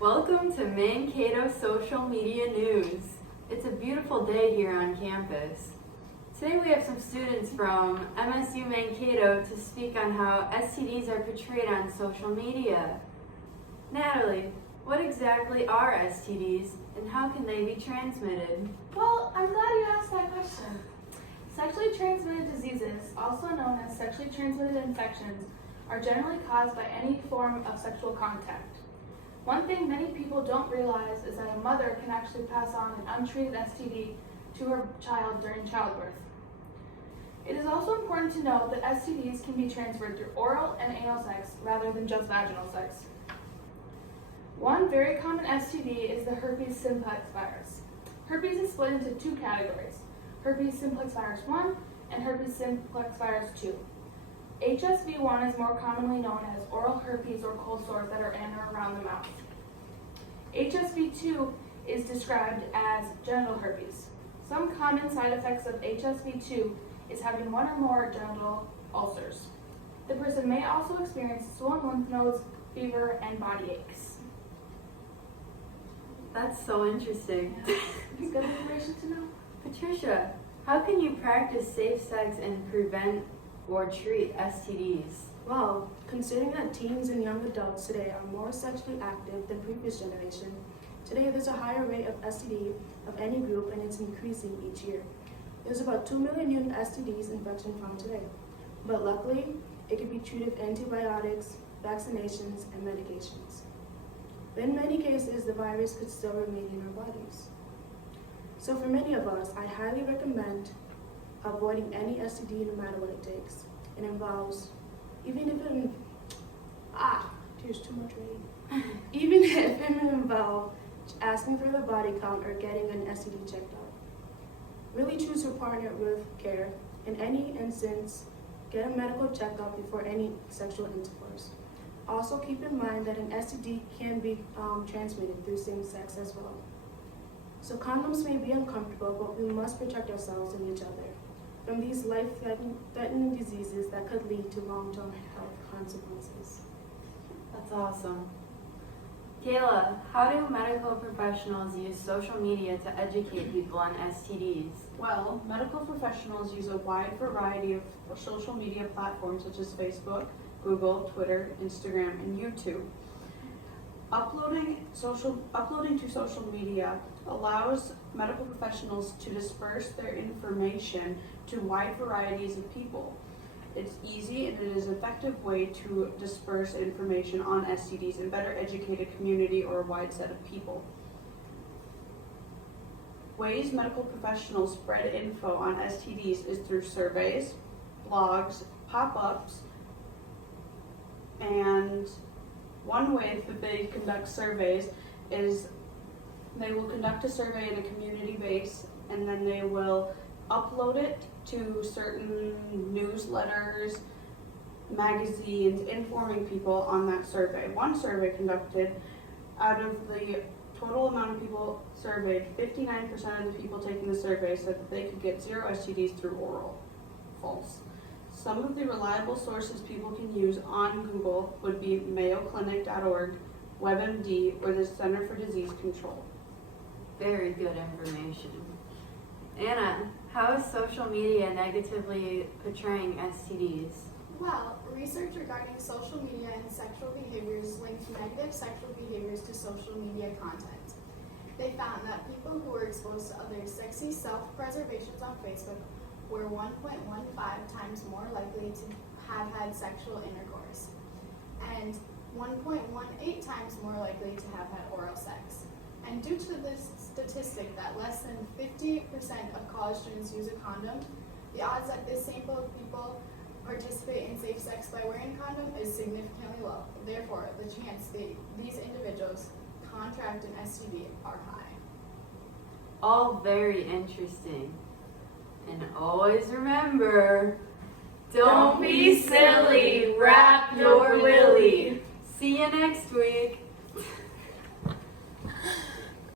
Welcome to Mankato Social Media News. It's a beautiful day here on campus. Today we have some students from MSU Mankato to speak on how STDs are portrayed on social media. Natalie, what exactly are STDs and how can they be transmitted? Well, I'm glad you asked that question. Sexually transmitted diseases, also known as sexually transmitted infections, are generally caused by any form of sexual contact. One thing many people don't realize is that a mother can actually pass on an untreated STD to her child during childbirth. It is also important to note that STDs can be transferred through oral and anal sex rather than just vaginal sex. One very common STD is the herpes simplex virus. Herpes is split into two categories, herpes simplex virus 1 and herpes simplex virus 2. HSV1 is more commonly known as oral herpes or cold sores that are in or around the mouth. HSV2 is described as genital herpes. Some common side effects of HSV2 is having one or more genital ulcers. The person may also experience swollen lymph nodes, fever, and body aches. That's so interesting. It's good information to know. Patricia, how can you practice safe sex and prevent or treat STDs? Well, considering that teens and young adults today are more sexually active than previous generation, today there's a higher rate of STD of any group and it's increasing each year. There's about 2 million new STDs infection found today, but luckily it can be treated with antibiotics, vaccinations, and medications. But in many cases, the virus could still remain in our bodies. So for many of us, I highly recommend avoiding any STD no matter what it takes. It involves, even if it involves asking for the body count or getting an STD checked out. Really choose your partner with care. In any instance, get a medical checkup before any sexual intercourse. Also keep in mind that an STD can be transmitted through same sex as well. So condoms may be uncomfortable, but we must protect ourselves and each other from these life-threatening diseases that could lead to long-term health consequences. That's awesome. Kayla, how do medical professionals use social media to educate people on STDs? Well, medical professionals use a wide variety of social media platforms such as Facebook, Google, Twitter, Instagram, and YouTube. Uploading to social media allows medical professionals to disperse their information to wide varieties of people. It's easy and it is an effective way to disperse information on STDs and better educate a community or a wide set of people. Ways medical professionals spread info on STDs is through surveys, blogs, pop-ups, and one way that they conduct surveys is they will conduct a survey in a community base and then they will upload it to certain newsletters, magazines, informing people on that survey. One survey conducted, out of the total amount of people surveyed, 59% of the people taking the survey said that they could get 0 STDs through oral. False. Some of the reliable sources people can use on Google would be mayoclinic.org, WebMD, or the Center for Disease Control. Very good information. Anna, how is social media negatively portraying STDs? Well, research regarding social media and sexual behaviors linked negative sexual behaviors to social media content. They found that people who were exposed to other sexy self-preservations on Facebook were 1.15 times more likely to have had sexual intercourse and 1.18 times more likely to have had oral sex. And due to this statistic that less than 50% of college students use a condom, the odds that this sample of people participate in safe sex by wearing a condom is significantly low. Therefore, the chance these individuals contract an STD are high. All very interesting. And always remember, don't be silly, wrap your willy. See you next week.